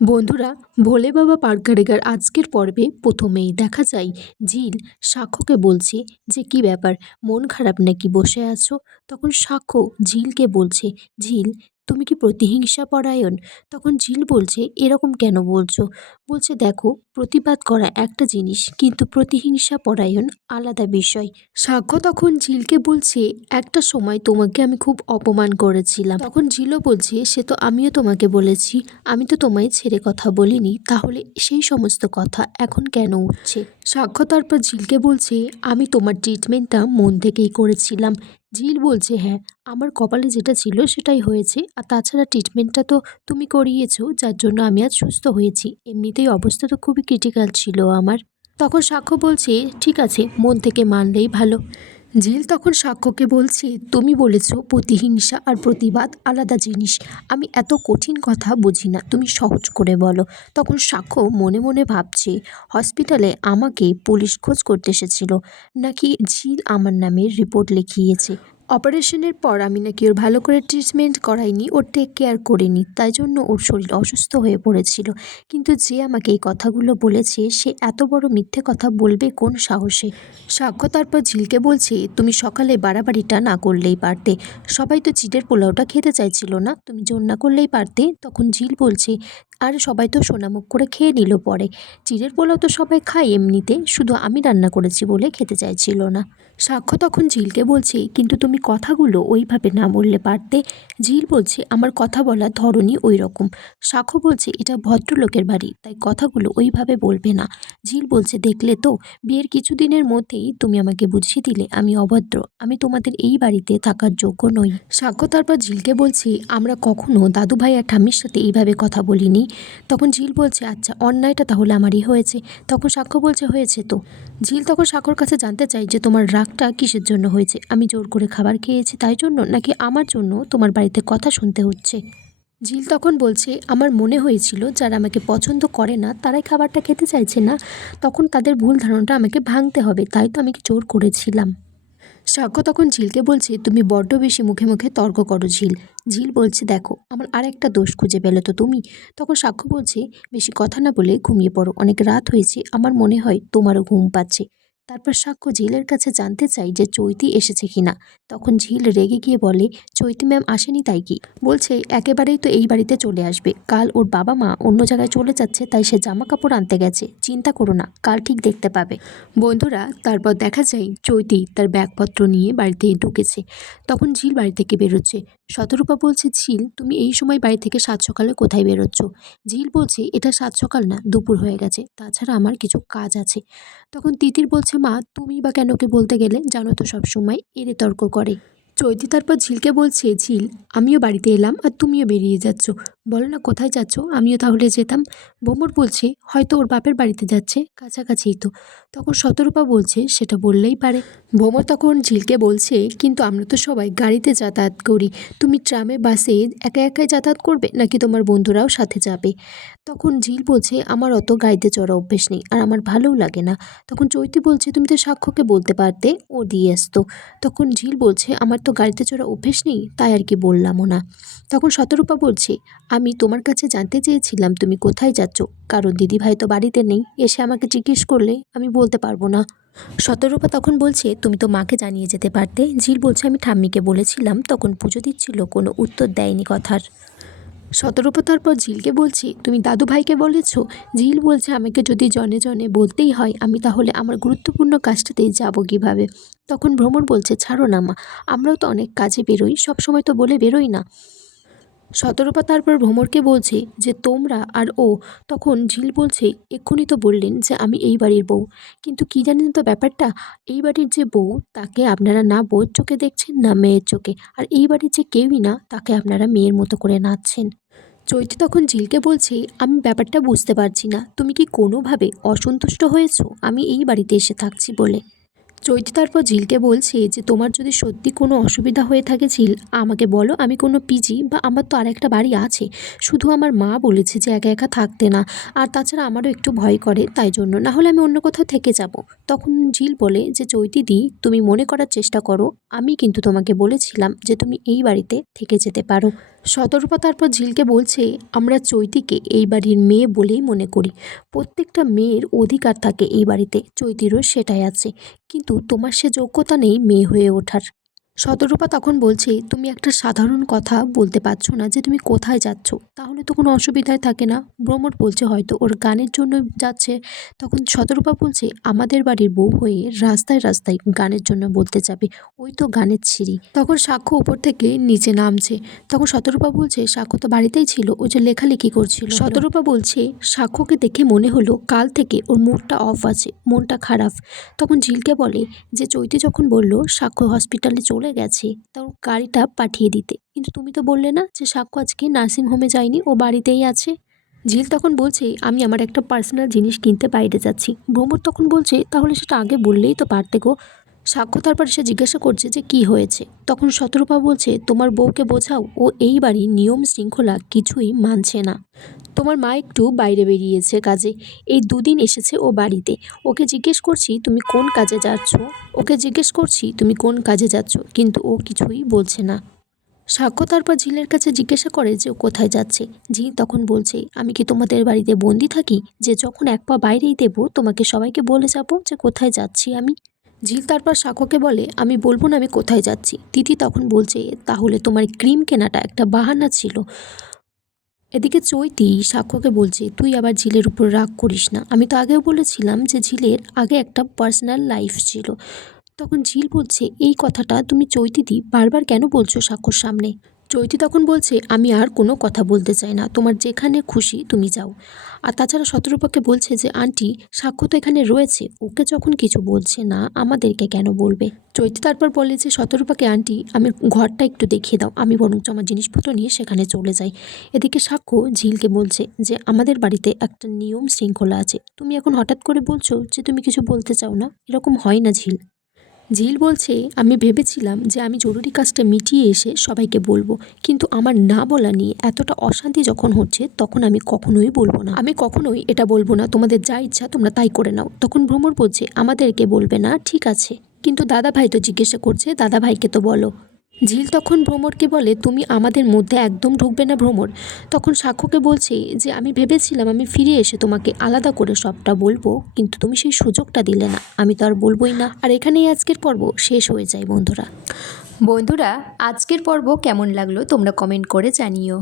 বন্ধুরা, ভোলে বাবা পার্ক আজকের পর্বে প্রথমেই দেখা যায় ঝিল সাক্ষ্যকে বলছে যে কি ব্যাপার, মন খারাপ নাকি বসে আছো। তখন সাক্ষ্য ঝিলকে বলছে, ঝিল তুমি কি প্রতিহিংসা পরায়ণ? তখন ঝিল বলছে, এরকম কেন বলছো? বলছে, দেখো, প্রতিবাদ করা একটা জিনিস, কিন্তু প্রতিহিংসা পরায়ণ আলাদা বিষয়। সাক্ষ্য তখন ঝিলকে বলছে, একটা সময় তোমাকে আমি খুব অপমান করেছিলাম। তখন ঝিলও বলছে, সে তো আমিও তোমাকে বলেছি, আমি তো তোমায় ছেড়ে কথা বলিনি, তাহলে সেই সমস্ত কথা এখন কেন উঠছে? সাক্ষ্য তারপর ঝিলকে বলছে, আমি তোমার ট্রিটমেন্টটা মন থেকেই করেছিলাম। ঝিল বলছে, হ্যাঁ, আমার কপালে যেটা ছিল সেটাই হয়েছে, আর তাছাড়া ট্রিটমেন্টটা তো তুমি করিয়েছো, যার জন্য আমি আজ সুস্থ হয়েছি। এমনিতেই অবস্থা তো খুবই ক্রিটিক্যাল ছিল আমার। তখন সাক্ষ্য বলছে, ঠিক আছে, মন থেকে মানলেই ভালো। ঝিল তখন সাক্ষ্যকে বলছে, তুমি বলেছ প্রতিহিংসা আর প্রতিবাদ আলাদা জিনিস, আমি এত কঠিন কথা বুঝি না, তুমি সহজ করে বলো। তখন সাক্ষ্য মনে মনে ভাবছে, হসপিটালে আমাকে পুলিশ খোঁজ করতে এসেছিল, নাকি ঝিল আমার নামে রিপোর্ট লিখিয়েছে। অপারেশনের পর আমি নাকি ওর ভালো করে ট্রিটমেন্ট করাইনি, ওর টেক কেয়ার করিনি, তাই জন্য ওর শরীর অসুস্থ হয়ে পড়েছিল। কিন্তু যে আমাকে এই কথাগুলো বলেছে, সে এত বড় মিথ্যে কথা বলবে কোন সাহসে? সাক্ষ্য তারপর ঝিলকে বলছে, তুমি সকালে বাড়াবাড়িটা না করলেই পারতে, সবাই তো চিড়ের পোলাওটা খেতে চাইছিল না, তুমি জোর না করলেই পারতে। তখন ঝিল বলছে, আর সবাই তো সোনামুখ করে খেয়ে নিল পরে, চিড়ের পোলাও তো সবাই খায় এমনিতে, শুধু আমি রান্না করেছি বলে খেতে চাইছিল না। সাক্ষ্য তখন ঝিলকে বলছে, কিন্তু তুমি কথাগুলো ওইভাবে না বললে পারতে। ঝিল বলছে, আমার কথা বলার ধরনই ওই রকম। সাক্ষ্য বলছে, এটা ভদ্রলোকের বাড়ি, তাই কথাগুলো ওইভাবে বলবে না। ঝিল বলছে, দেখলে তো, বিয়ের কিছুদিনের মধ্যেই তুমি আমাকে বুঝিয়ে দিলে আমি অভদ্র, আমি তোমাদের এই বাড়িতে থাকার যোগ্য নই। সাক্ষ্য তারপর ঝিলকে বলছে, আমরা কখনো দাদু ভাই আর ঠাম্মির সাথে এইভাবে কথা বলিনি। তখন ঝিল বলছে, আচ্ছা, অন্যায়টা তাহলে আমারই হয়েছে। তখন সাক্ষ্য বলছে, হয়েছে তো। ঝিল তখন সাক্ষ্যর কাছে জানতে চাই যে তোমার রাগটা কিসের জন্য হয়েছে, আমি জোর করে খাবার খেয়েছি তাই জন্য, নাকি আমার জন্য তোমার বাড়িতে কথা শুনতে হচ্ছে? ঝিল তখন বলছে, আমার মনে হয়েছিল যারা আমাকে পছন্দ করে না তারাই খাবারটা খেতে চাইছে না, তখন তাদের ভুল ধারণাটা আমাকে ভাঙতে হবে, তাই তো আমি জোর করেছিলাম। সাক্ষ্য তখন ঝিলকে বলছে, তুমি বড্ড বেশি মুখে মুখে তর্ক করো ঝিল। ঝিল বলছে, দেখো, আমার আরেকটা দোষ খুঁজে পেলে তো তুমি। তখন সাক্ষ্য বলছে, বেশি কথা না বলে ঘুমিয়ে পড়ো, অনেক রাত হয়েছে, আমার মনে হয় তোমারও ঘুম পাচ্ছে। তারপর সাক্ষ্য ঝিলের কাছে জানতে চাই যে চৈতি এসেছে কিনা। তখন ঝিল রেগে গিয়ে বলে, চৈতি ম্যাম আসেনি তাই কি? বলছে, একেবারেই তো এই বাড়িতে চলে আসবে, কাল ওর বাবা মা অন্য জায়গায় চলে যাচ্ছে, তাই সে জামা কাপড় আনতে গেছে, চিন্তা করো না, কাল ঠিক দেখতে পাবে। বন্ধুরা, তারপর দেখা যায় চৈতি তার ব্যাগপত্র নিয়ে বাড়িতে ঢুকেছে। তখন ঝিল বাড়ি থেকে বেরোচ্ছে। শতরূপা বলছে, ঝিল, তুমি এই সময় বাড়ি থেকে সাত সকালে কোথায় বেরোচ্ছ? ঝিল বলছে, এটা সাত সকাল না, দুপুর হয়ে গেছে, তাছাড়া আমার কিছু কাজ আছে। তখন তিতির বলছে, মা, তুমি বা কেন ওকে বলতে গেলে, জানো তো সব সময় এড়ে তর্ক করে। চৈতি তারপর ঝিলকে বলছে, ঝিল, আমিও বাড়িতে এলাম আর তুমিও বেরিয়ে যাচ্ছ, বলো না কোথায় যাচ্ছ, আমিও তাহলে যেতাম। ভোমর বলছে, হয়তো ওর বাপের বাড়িতে যাচ্ছে, কাছাকাছিই তো। তখন শতরূপা বলছে, সেটা বললেই পারে। ভোমর তখন ঝিলকে বলছে, কিন্তু আমরা তো সবাই গাড়িতে যাতায়াত করি, তুমি ট্রামে বাসে একা একাই যাতায়াত করবে, নাকি তোমার বন্ধুরাও সাথে যাবে? তখন ঝিল বলছে, আমার অত গাড়িতে চড়া অভ্যেস নেই, আর আমার ভালোও লাগে না। তখন চৈতি বলছে, তুমি তো সাক্ষ্যকে বলতে পারতে, ও দিয়ে আসতো। তখন ঝিল বলছে, আমার তো গাড়িতে চড়া অভ্যেস নেই, তাই আর কি বললামও না। তখন শতরূপা বলছে, আমি তোমার কাছে জানতে চেয়েছিলাম তুমি কোথায় যাচ্ছ, কারণ দিদিভাই তো বাড়িতে নেই, এসে আমাকে জিজ্ঞেস করলে আমি বলতে পারবো না। শতরূপা তখন বলছে, তুমি তো মাকে জানিয়ে যেতে পারতে। ঝিল বলছে, আমি ঠাম্মিকে বলেছিলাম, তখন পুজো দিচ্ছিল, কোনো উত্তর দেয়নি কথার। শতরূপা তারপর ঝিলকে বলছে, তুমি দাদু ভাইকে বলেছ? ঝিল বলছে, আমাকে যদি জনে জনে বলতেই হয়, আমি তাহলে আমার গুরুত্বপূর্ণ কাজটাতে যাব কিভাবে? তখন ভ্রমর বলছে, ছাড়ো না মা, আমরাও তো অনেক কাজে বেরোই, সবসময় তো বলে বেরোই না। শতরূপা তারপর ভ্রমরকে বলছে যে তোমরা আর ও। তখন ঝিল বলছে, এক্ষুনি তো বললেন যে আমি এই বাড়ির বউ, কিন্তু কি জানেন তো ব্যাপারটা, এই বাড়ির যে বউ তাকে আপনারা না বউয়ের চোখে দেখছেন না মেয়ের চোখে, আর এই বাড়ির যে কেউই না তাকে আপনারা মেয়ের মতো করে নাচছেন। চৈতি তখন ঝিলকে বলছে, আমি ব্যাপারটা বুঝতে পারছি না, তুমি কি কোনোভাবে অসন্তুষ্ট হয়েছো আমি এই বাড়িতে এসে থাকছি বলে? চৈতি তারপর ঝিলকে বলছে যে তোমার যদি সত্যি কোনো অসুবিধা হয়ে থাকে ঝিল, আমাকে বলো, আমি কোনো পিজি বা আমার তো আরেকটা বাড়ি আছে, শুধু আমার মা বলেছে যে একা একা থাকতে না, আর তাছাড়া আমারও একটু ভয় করে, তাই জন্য, না হলে আমি অন্য কোথাও থেকে যাব। তখন ঝিল বলে যে চৈতি দি, তুমি মনে করার চেষ্টা করো, আমি কিন্তু তোমাকে বলেছিলাম যে তুমি এই বাড়িতে থেকে যেতে পারো। শতরূপা তারপর ঝিলকে বলছে, আমরা চৈতিকে এই বাড়ির মেয়ে বলেই মনে করি। প্রত্যেকটা মেয়ের অধিকার থাকে এই বাড়িতে, চৈতিরও সেটাই আছে, কিন্তু তোমার সে যোগ্যতা নেই মেয়ে হয়ে ওঠার। শতরূপা তখন বলছে, তুমি একটা সাধারণ কথা বলতে পারছো না যে তুমি কোথায় যাচ্ছ? তাহলে তো কোনো অসুবিধাই থাকে না। ভ্রমর বলছে হয়তো ওর গানের জন্য যাচ্ছে। তখন শতরূপা বলছে, আমাদের বাড়ির বউ হয়ে রাস্তায় রাস্তায় গানের জন্য বলতে যাবে? ওই তো গানের ছিরি। তখন সাক্ষ্য উপর থেকে নিচে নামছে। তখন শতরূপা বলছে, সাক্ষ্য তো বাড়িতেই ছিল, ও যে লেখালেখি করছিল। শতরূপা বলছে, সাক্ষ্যকে দেখে মনে হলো কাল থেকে ওর মুডটা অফ আছে, মনটা খারাপ। তখন ঝিলকে বলে যে চৈতি যখন বলল সাক্ষ্য হসপিটালে চলে গেছে, তার গাড়িটা পাঠিয়ে দিতে, কিন্তু তুমি তো বললে না যে সাক্ষ্য আজকে নার্সিংহোমে যায়নি, ও বাড়িতেই আছে। ঝিল তখন বলছে, আমি আমার একটা পার্সোনাল জিনিস কিনতে বাইরে যাচ্ছি। ভ্রমর তখন বলছে, তাহলে সেটা আগে বললেই তো পারতে গো। সাক্ষ্য তারপর সে জিজ্ঞাসা করছে যে কি হয়েছে। তখন শতরূপা বলছে, তোমার বউকে বোঝাও, ও এই বাড়ির নিয়ম শৃঙ্খলা কিছুই মানছে না। তোমার মা একটু বাইরে বেরিয়েছে কাজে, এই দুদিন এসেছে ও বাড়িতে। ওকে জিজ্ঞেস করছি তুমি কোন কাজে যাচ্ছ, কিন্তু ও কিছুই বলছে না। সাক্ষ্য তারপর ঝিলের কাছে জিজ্ঞাসা করে যে ও কোথায় যাচ্ছে। ঝিল তখন বলছে, আমি কি তোমাদের বাড়িতে বন্দি থাকি যে যখন এক পা বাইরেই দেবো তোমাকে সবাইকে বলে যাবো যে কোথায় যাচ্ছি আমি? ঝিল তারপর সাক্ষ্যকে বলে, আমি বলবো না আমি কোথায় যাচ্ছি। তিথি তখন বলছে, তাহলে তোমার ক্রিম কেনাটা একটা বাহানা ছিল। এদিকে চৈতি সাক্ষ্যকে বলছে, তুই আবার ঝিলের উপর রাগ করিস না, আমি তো আগেও বলেছিলাম যে ঝিলের আগে একটা পার্সোনাল লাইফ ছিল। তখন ঝিল বলছে, এই কথাটা তুমি চৈতিদি বারবার কেন বলছো সাক্ষ্যর সামনে? চৈতি তখন বলছে, আমি আর কোনো কথা বলতে চাই না, তোমার যেখানে খুশি তুমি যাও। আর তাছাড়া শতরূপাকে বলছে যে আন্টি, সাক্ষ্য তো এখানে রয়েছে, ওকে যখন কিছু বলছে না আমাদেরকে কেন বলবে? চৈতি তারপর বলে যে শতরূপাকে, আন্টি আমি ঘরটা একটু দেখিয়ে দাও, আমি বরঞ্চ আমার জিনিসপত্র নিয়ে সেখানে চলে যাই। এদিকে সাক্ষ্য ঝিলকে বলছে যে আমাদের বাড়িতে একটা নিয়ম শৃঙ্খলা আছে, তুমি এখন হঠাৎ করে বলছো যে তুমি কিছু বলতে চাও না, এরকম হয় না ঝিল। ঝিল বলছে, আমি ভেবেছিলাম যে আমি জরুরি কাজটা মিটিয়ে এসে সবাইকে বলবো, কিন্তু আমার না বলা নিয়ে এতটা অশান্তি যখন হচ্ছে তখন আমি কখনোই বলবো না, এটা বলবো না, তোমাদের যা ইচ্ছা তোমরা তাই করে নাও। তখন ভ্রমর বলছে, আমাদেরকে বলবে না ঠিক আছে, কিন্তু দাদা ভাই তো জিজ্ঞাসা করছে, দাদা ভাইকে তো বলো। ঝিল তখন ভ্রমরকে বলে, তুমি আমাদের মধ্যে একদম ঢুকবে না ভ্রমর। তখন সাক্ষ্যকে বলছে যে আমি ভেবেছিলাম আমি ফিরে এসে তোমাকে আলাদা করে সবটা বলবো, কিন্তু তুমি সেই সুযোগটা দিলে না, আমি তো আর বলবোই না। আর এখানেই আজকের পর্ব শেষ হয়ে যায় বন্ধুরা। বন্ধুরা, আজকের পর্ব কেমন লাগলো তোমরা কমেন্ট করে জানিও।